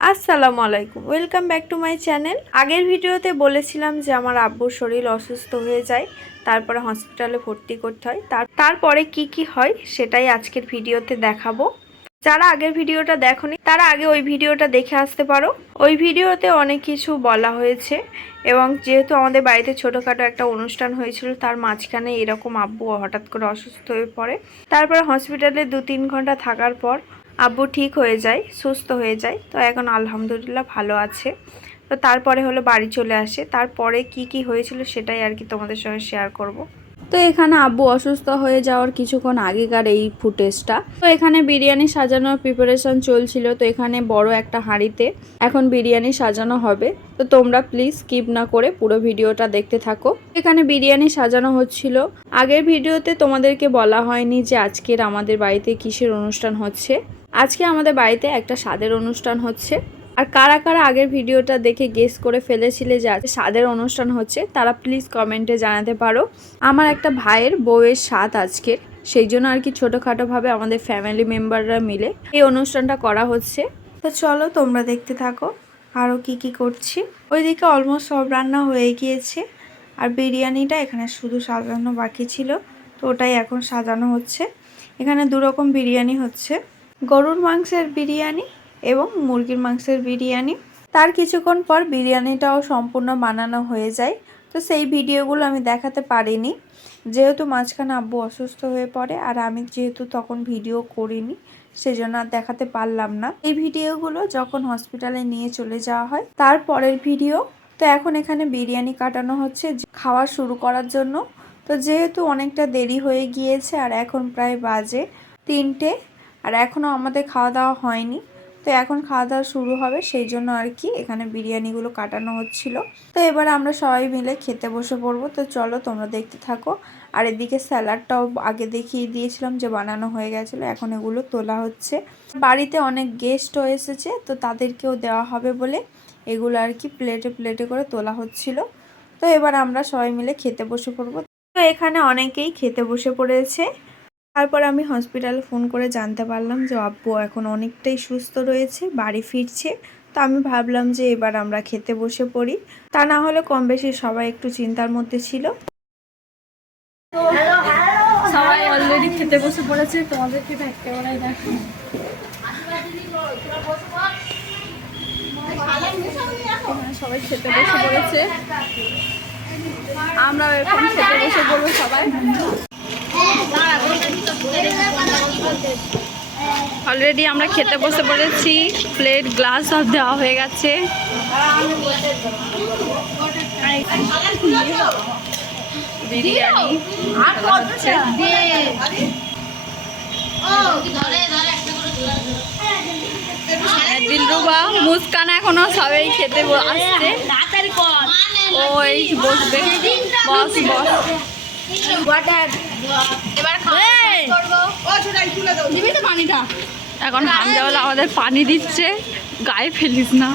আসসালামু আলাইকুম। Welcome back to my channel আগের ভিডিওতে বলেছিলাম যে আমার আব্বুর শরীর অসুস্থ হয়ে যায়, তারপরে হসপিটালে ভর্তি করতে হয়। তার, তারপরে কি কি হয় সেটাই আজকের ভিডিওতে দেখাবো। যারা আগের ভিডিওটা দেখোনি, তারা আগে ওই ভিডিওটা দেখে আসতে পারো। ওই ভিডিওতে অনেক কিছু বলা হয়েছে এবং যেহেতু আমাদের বাড়িতে ছোটোখাটো একটা অনুষ্ঠান হয়েছিল, তার মাঝখানে এরকম আব্বু হঠাৎ করে অসুস্থ হয়ে পড়ে। তারপরে হসপিটালে দু তিন ঘণ্টা থাকার পর আব্বু ঠিক হয়ে যায়, সুস্থ হয়ে যায়। তো এখন আলহামদুলিল্লাহ ভালো আছে। তো তারপরে হলো বাড়ি চলে আসে। তারপরে কি কি হয়েছিল সেটাই আর কি তোমাদের সঙ্গে শেয়ার করব। তো এখানে আব্বু অসুস্থ হয়ে যাওয়ার কিছুক্ষণ আগেকার এই ফুটেজটা। তো এখানে বিরিয়ানি সাজানোর প্রিপারেশন চলছিল। তো এখানে বড় একটা হাঁড়িতে এখন বিরিয়ানি সাজানো হবে। তো তোমরা প্লিজ স্কিপ না করে পুরো ভিডিওটা দেখতে থাকো। এখানে বিরিয়ানি সাজানো হচ্ছিল। আগের ভিডিওতে তোমাদেরকে বলা হয়নি যে আজকের আমাদের বাড়িতে কিসের অনুষ্ঠান হচ্ছে। আজকে আমাদের বাড়িতে একটা স্বাদের অনুষ্ঠান হচ্ছে। আর কারা কারা আগের ভিডিওটা দেখে গেস করে ফেলেছিলে যে আজকে স্বাদের অনুষ্ঠান হচ্ছে, তারা প্লিজ কমেন্টে জানাতে পারো। আমার একটা ভাইয়ের বউয়ের স্বাদ আজকের সেই জন্য আর কি ছোটোখাটোভাবে আমাদের ফ্যামিলি মেম্বাররা মিলে এই অনুষ্ঠানটা করা হচ্ছে। তো চলো তোমরা দেখতে থাকো আরও কি কি করছি। ওইদিকে অলমোস্ট সব রান্না হয়ে গিয়েছে, আর বিরিয়ানিটা এখানে শুধু সাজানো বাকি ছিল, তো ওটাই এখন সাজানো হচ্ছে। এখানে দু রকম বিরিয়ানি হচ্ছে। গরুর মাংসের বিরিয়ানি এবং মুরগির মাংসের বিরিয়ানি। তার কিছুক্ষণ পর বিরিয়ানিটাও সম্পূর্ণ বানানো হয়ে যায়। তো সেই ভিডিওগুলো আমি দেখাতে পারিনি। যেহেতু মাঝখানে আব্বু অসুস্থ হয়ে পড়ে আর আমি যেহেতু তখন ভিডিও করিনি, সেজন্য আর দেখাতে পারলাম না। এই ভিডিওগুলো যখন হসপিটালে নিয়ে চলে যাওয়া হয় তারপরের ভিডিও। তো এখন এখানে বিরিয়ানি কাটানো হচ্ছে খাওয়া শুরু করার জন্য। তো যেহেতু অনেকটা দেরি হয়ে গিয়েছে আর এখন প্রায় বাজে তিনটে আর এখনও আমাদের খাওয়া দাওয়া হয়নি। তো এখন খাওয়া দাওয়া শুরু হবে, সেই জন্য আর কি এখানে বিরিয়ানিগুলো কাটানো হচ্ছিল। তো এবার আমরা সবাই মিলে খেতে বসে পড়ব। তো চলো তোমরা দেখতে থাকো। আর এদিকে স্যালাডটাও আগে দেখিয়ে দিয়েছিলাম যে বানানো হয়ে গেছিল, এখন এগুলো তোলা হচ্ছে। বাড়িতে অনেক গেস্টও এসেছে, তো তাদেরকেও দেওয়া হবে বলে এগুলো আর কি প্লেটে প্লেটে করে তোলা হচ্ছিল। তো এবার আমরা সবাই মিলে খেতে বসে পড়ব। তো এখানে অনেকেই খেতে বসে পড়েছে। তারপর আমি হসপিটালে ফোন করে জানতে পারলাম যে আব্বু এখন অনেকটাই সুস্থ রয়েছে বাড়ি ফিরছে। তো আমি ভাবলাম যে এবার আমরা খেতে বসে পড়ি। তা না হলে কম বেশি সবাই একটু চিন্তার মধ্যে ছিল। সবাই অলরেডি খেতে বসে পড়েছে তোমাদেরকে থাকতে বলাই দেখো সবাই খেতে বসে পড়েছে। আমরাও এখন খেতে বসে পড়ব সবাই। অলরেডি আমরা খেতে বসে পড়েছি। প্লেট গ্লাস সব দেওয়া হয়ে গেছে। বিরিয়ানি দিলরুবা মুস্কান এখনও সবাই খেতে আসছে। ও এই বসবে। বস বস। এখন হামজাওয়ালা আমাদের পানি দিচ্ছে গায়ে ফেলিস না।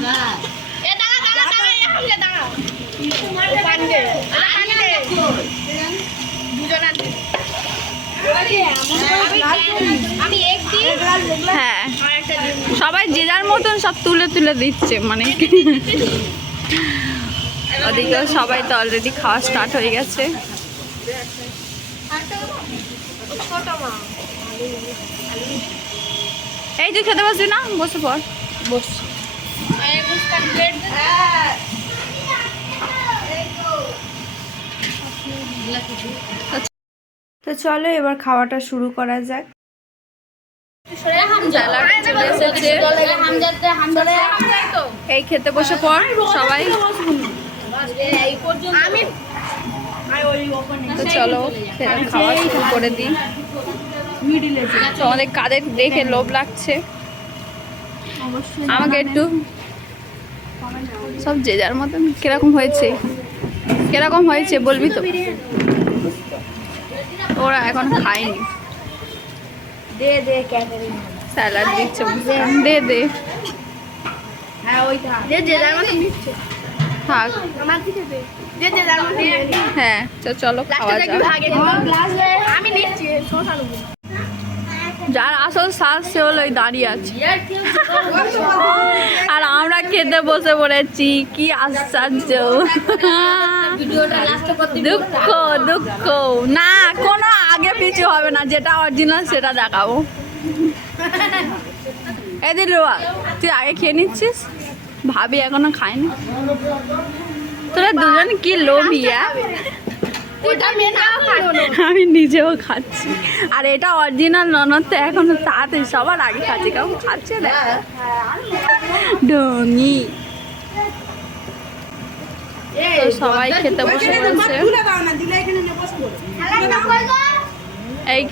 হ্যাঁ। সবাই যে যার মতন সব তুলে তুলে দিচ্ছে মানে ওদিকেও সবাই তো অলরেডি খাওয়া স্টার্ট হয়ে গেছে। এই তুই খেতে বসবি না? বসে পর বসছি তো চলো এবার খাওয়াটা শুরু করা যাক। এই খেতে বসে পর সবাই। তো চলো খে- খাওয়া শুরু করে দিই। তো আমাদের কাদের দেখে লোভ লাগছে। আমাকে একটু সব যে যার মতন কীরকম হয়েছে কীরকম হয়েছে বলবি তো? ওরা এখন খায়নি। দে দে স্যালাড দিচ্ছে। দে দে। দে যে যার মতো নিচ্ছে থাক। হ্যাঁ তো চলো খাওয়া আমি নিচ্ছি। যার আসল শ্বাস সে হলো ওই দাঁড়িয়ে আছে। আর আমরা খেতে বসে পড়েছি কি আশ্চর্য। দুঃখ দুঃখ। না কোনো আগে পিছু হবে না যেটা অরিজিনাল সেটা দেখাবো। এদিন রোয়া তুই আগে খেয়ে নিচ্ছিস? ভাবি এখনও খায়নি। তোরা দুজন কি লোভী? আমি নিজেও খাচ্ছি। আর এটা অরিজিনাল ননদ তো এখনও তাতে সবার আগে খাচ্ছি। কেমন খাচ্ছে না ডঙ্গি তো সবাই খেতে বসে পড়েছে এই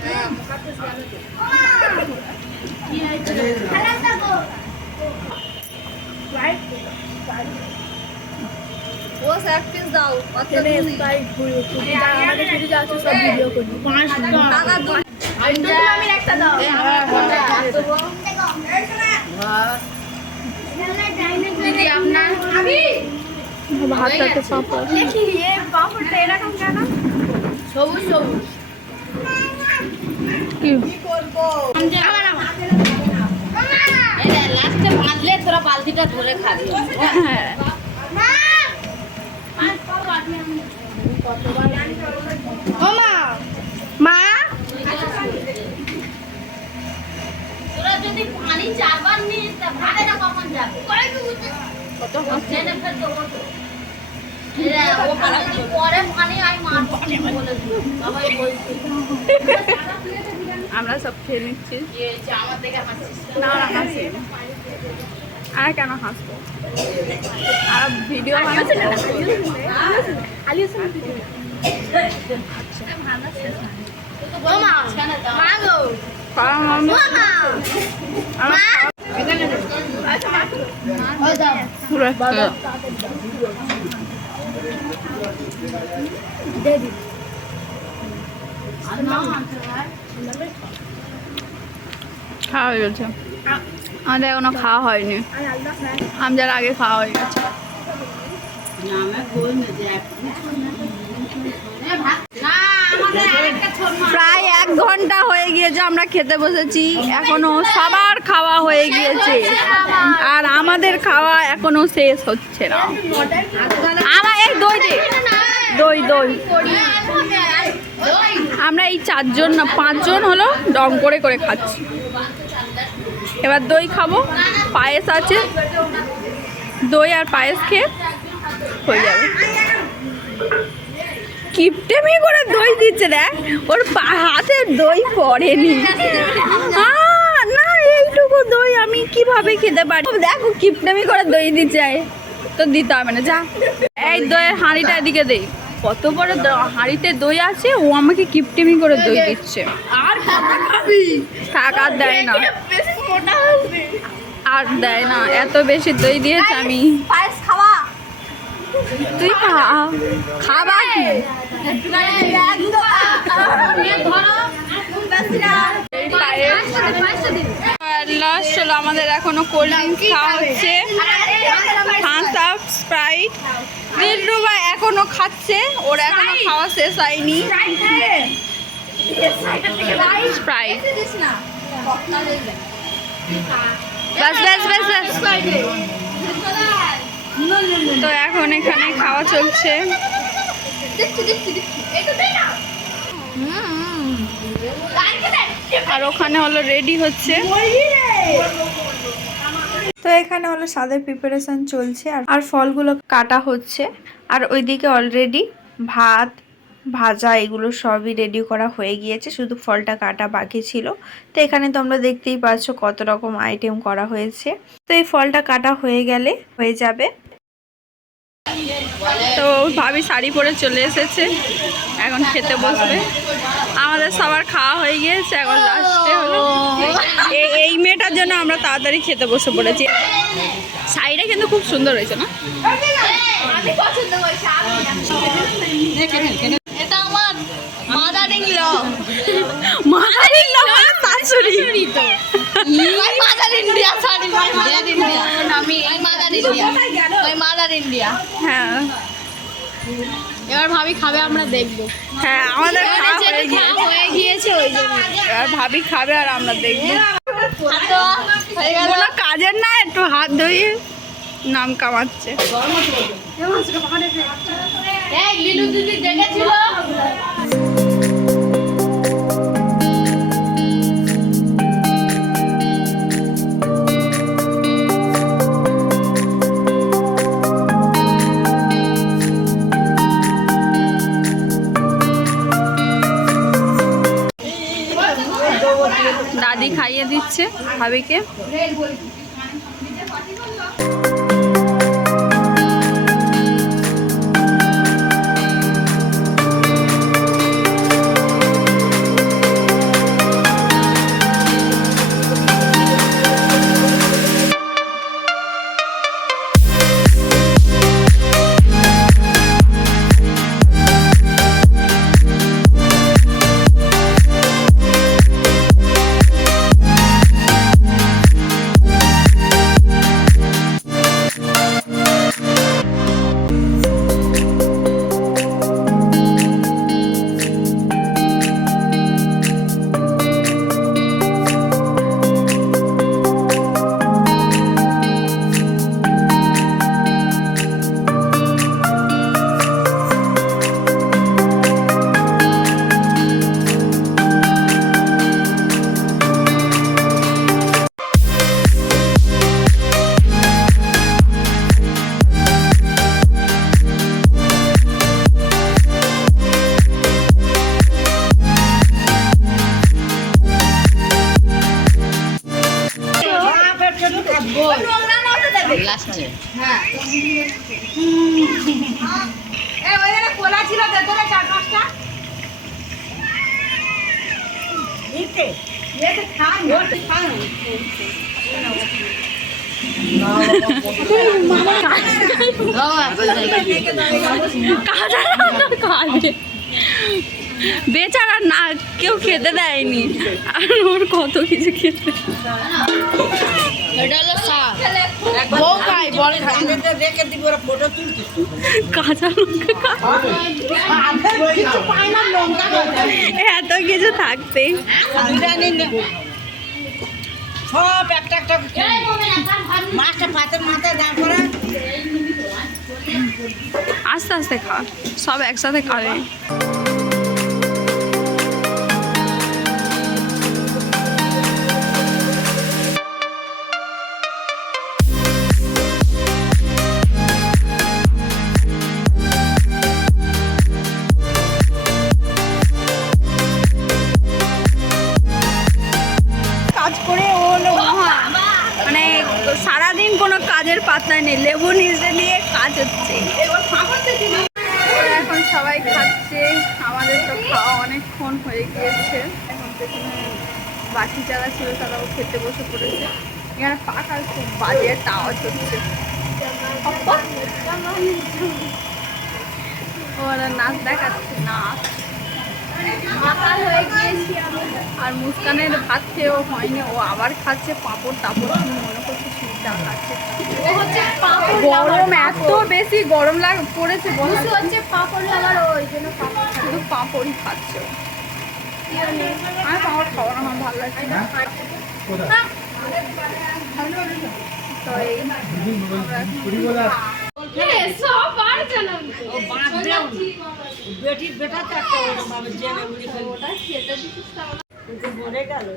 আমাদের শুধু যাচ্ছে সব আমি একটা দাও। দিদি আপনার? ভাতটাতে পাপড়। দেখি এ পাপড়টা এরকম কেন? সবুজ সবুজ। কি? বালতিটা ধরে খাবি। হ্যাঁ মা মা? তোরা যদি পানি চারবার নিস তা ভাড়াটা কখন যাবে? কত হচ্ছে না ফের তো এরা পরে পানি আমি মারবো বলে দিই। সবাই বলছে। আমরা সব খেয়ে নিচ্ছি। না আর কেন হাসবো? আর ভিডিও আমার পুরো খাওয়া হয়ে গেছে আমাদের এখনও খাওয়া হয়নি। আমাদের আগে খাওয়া হয়ে গেছে। প্রায় এক ঘণ্টা হয়ে গিয়েছে আমরা খেতে বসেছি। এখনও সবার খাওয়া হয়ে গিয়েছে। আর আমাদের খাওয়া এখনও শেষ হচ্ছে না। আমার এই দই দই দই। আমরা এই চারজন না পাঁচজন হলো ডং করে করে খাচ্ছি। এবার দই খাব পায়েস আছে। দই আর পায়েস খেয়ে হয়ে যাবে। কিপটেমি করে দই দিচ্ছে দেখ। ওর হাতে দই পড়েনি। না এইটুকু দই আমি কীভাবে খেতে পারি? দেখো কিপটেমি করে দই দিচ্ছে তো দিতে হবে না যা। এই দইয়ের হাঁড়িটা এদিকে দেই কত বড় হাঁড়িতে দই আছে ও আমাকে কিপটেমি করে দই দিচ্ছে। আর থাক আর দেয় না। মোটা হবে আর দেয় না এত বেশি দই দিয়েছে আমি। পায়েস খাওয়া। তুই খা খাবা কি? লাস্ট আমাদের এখনও কোল্ড ড্রিঙ্কস খাওয়া হচ্ছে। থামস আপ স্প্রাইট দিলরুবা এখনও খাচ্ছে ওর এখনও খাওয়া শেষ হয়নি। স্প্রাইট বাস বাস বাস বাস। তো এখন এখানে খাওয়া চলছে। আর ওখানে হলো রেডি হচ্ছে। তো এখানে হলো স্বাদের প্রিপারেশন চলছে আর ফলগুলো কাটা হচ্ছে। আর ওইদিকে অলরেডি ভাত ভাজা এগুলো সবই রেডি করা হয়ে গিয়েছে শুধু ফলটা কাটা বাকি ছিল। তো এখানে তোমরা দেখতেই পাচ্ছ কত রকম আইটেম করা হয়েছে। তো এই ফলটা কাটা হয়ে গেলে হয়ে যাবে। তো ভাবি শাড়ি পরে চলে এসেছে এখন খেতে বসবে। আমাদের সবার খাওয়া হয়ে গিয়েছে এখন লাস্টে হলো। এই এই মেয়েটার জন্য আমরা তাড়াতাড়ি খেতে বসে পড়েছি। শাড়িটা কিন্তু খুব সুন্দর হয়েছে না আমি পছন্দ করছি আমি এটা আমার মাদার ইন ল শাশুড়ি my mother India sorry mother India. আমি mother India. My mother India. হ্যাঁ। এবার ভাবি খাবে আমরা দেখব। হ্যাঁ আমাদের খাওয়া হয়ে গিয়েছে। হয়ে ওই জন্য এবার ভাবি খাবে আর আমরা দেখব। কোনো কাজের না একটু হাত ধুয়ে নাম কামাচ্ছে। এই লিলু দিদি দেখেছিল? দাদি খাইয়ে দিচ্ছে ভাবিকে। বেচারা না কেউ খেতে দেয়নি। আর ওর কত কিছু খেতে। এটা হলো কাঁচা লঙ্কা। এত কিছু থাকতে সব একটা একটা এই না। কান ভাবি মাছটা পাতের মাথায় দাঁড় করে। আস্তে আস্তে খা। সব একসাথে খাবে। লেবু নিজে নিয়ে কাজ হচ্ছে। এখন সবাই খাচ্ছে, আমাদের তো খাওয়া অনেকক্ষণ হয়ে গিয়েছে। এখন পেছনে বাকি যারা ছিল তারাও খেতে বসে পড়েছে। এখানে পাখার খুব বাজে একটা আওয়াজ হচ্ছে। ওরা নাচ দেখাচ্ছে, নাচ। মাতাল হয়ে গিয়েছি আমি। আর মুস্কানের ভাত খেয়েও হয়নি ও আবার খাচ্ছে পাঁপড় তাপড় আমি মনে করছি সুইটা খাচ্ছে ও হচ্ছে পাপড় গরম এত বেশি গরম লাগ পড়েছে বুঝতে হচ্ছে পাপড় লাগার ওই জন্য পাপড় শুধু পাঁপড়ই খাচ্ছে ও। আমি পাঁপড় না আমার ভালো লাগছে না। তো এই পারছে না ও বেটির বেটা মরে গেল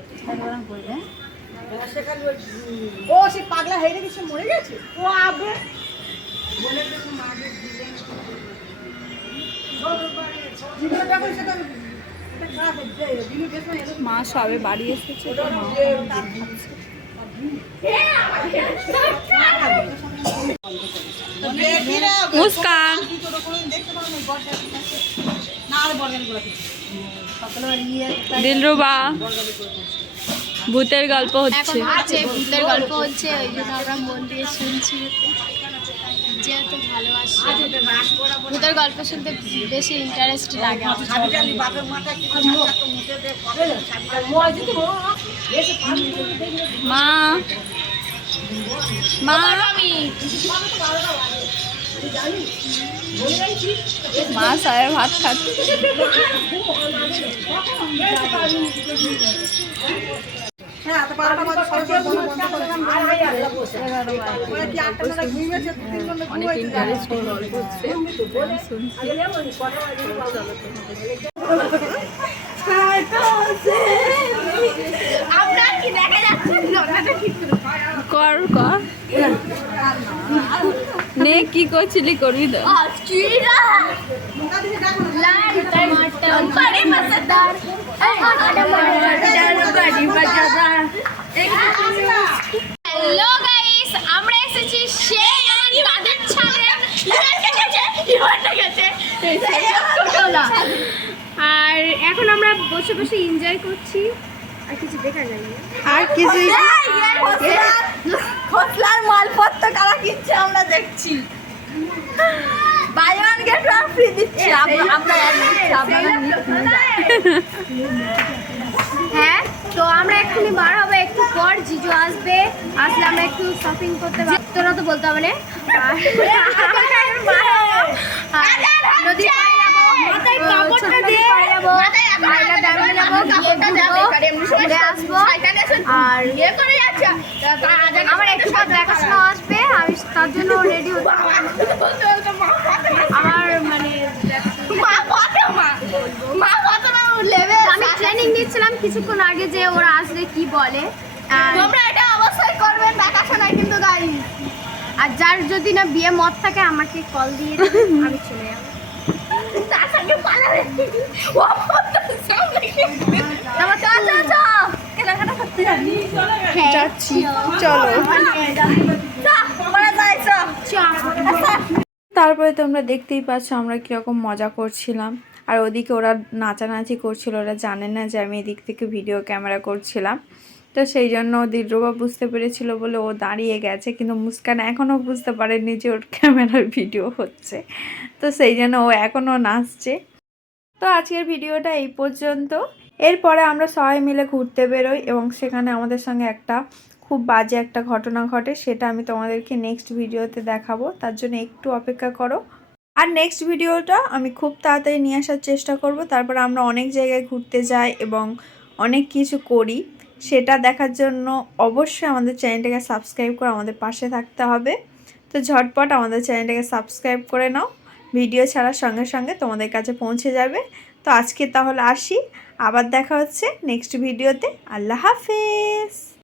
সে পাগলা হয়ে গেছে মরে গেছে? ও আবে বলে মাকে এরকম মা সবে বাড়ি এসেছে। মা মুস্কান। দিলরুবা ভূতের গল্প হচ্ছে। ভূতের গল্প হচ্ছে ওই জন্য আমরা মন দিয়ে শুনছি। যেহেতু ভালোবাসি। ভূতের গল্প শুনতে বেশি ইন্টারেস্ট লাগে মা। মা। মা সাহেব ভাত খাচ্ছে। অনেক কর কর নে কি করছিলি করবি তো? হ্যালো গাইস আমরা এসেছি সেই আমার দাদার ছাদে। আর এখন আমরা বসে বসে এনজয় করছি। আর কিছু দেখা যায় আর খোসলার মালপত্র কারা কিনছে আমরা দেখছি। Buy one get one free দিচ্ছে। আমরা আমরা দিচ্ছি হ্যাঁ তো আমরা এক্ষুনি বার হব একটু পর জিজু আসবে। আসলে আমরা একটু শপিং করতে পারব তোরা তো বলতে হবে না আর- আর নদীর পাড়ে যাব, ছোট নদীর পাড়ে যাব, আইলা ড্যামে যাব, গিয়ে ঘুরবো, ঘুরে আসব। আর আমার একটু পর দেখাশোনা আসবে আমি তার জন্য রেডি আমার মানে আমি ট্রেনিং দিচ্ছিলাম কিছুক্ষণ আগে যে ওরা আসলে কি বলে। তোমরা এটা অবশ্যই করবেন দেখাশোনায় কিন্তু গাড়ি আর যার যদি না বিয়ে মত থাকে আমাকে কল দিয়ে আমি চলে যাব। তার সঙ্গে পালাবে তারপর চল চল চল কেনাকাটা করতে যাবি যাচ্ছি। চলো। তারপরে তোমরা দেখতেই পাচ্ছ আমরা কীরকম মজা করছিলাম। আর ওদিকে ওরা নাচানাচি করছিল, ওরা জানে না যে আমি এদিক থেকে ভিডিও ক্যামেরা করছিলাম। তো সেই জন্য দিলরুবা বুঝতে পেরেছিল বলে ও দাঁড়িয়ে গেছে, কিন্তু মুস্কান এখনও বুঝতে পারেনি যে ওর ক্যামেরার ভিডিও হচ্ছে। তো সেই জন্য ও এখনও নাচছে। তো আজকের ভিডিওটা এই পর্যন্ত। এরপরে আমরা সবাই মিলে ঘুরতে বেরোই এবং সেখানে আমাদের সঙ্গে একটা খুব বাজে একটা ঘটনা ঘটে, সেটা আমি তোমাদেরকে নেক্সট ভিডিওতে দেখাবো। তার জন্য একটু অপেক্ষা করো। আর নেক্সট ভিডিওটা আমি খুব তাড়াতাড়ি নিয়ে আসার চেষ্টা করব। তারপর আমরা অনেক জায়গায় ঘুরতে যাই এবং অনেক কিছু করি। সেটা দেখার জন্য অবশ্যই আমাদের চ্যানেলটাকে সাবস্ক্রাইব করে আমাদের পাশে থাকতে হবে। তো ঝটপট আমাদের চ্যানেলটাকে সাবস্ক্রাইব করে নাও। ভিডিও ছাড়ার সঙ্গে সঙ্গে তোমাদের কাছে পৌঁছে যাবে। তো আজকে তাহলে আসি আবার দেখা হচ্ছে নেক্সট ভিডিওতে আল্লাহ হাফেজ!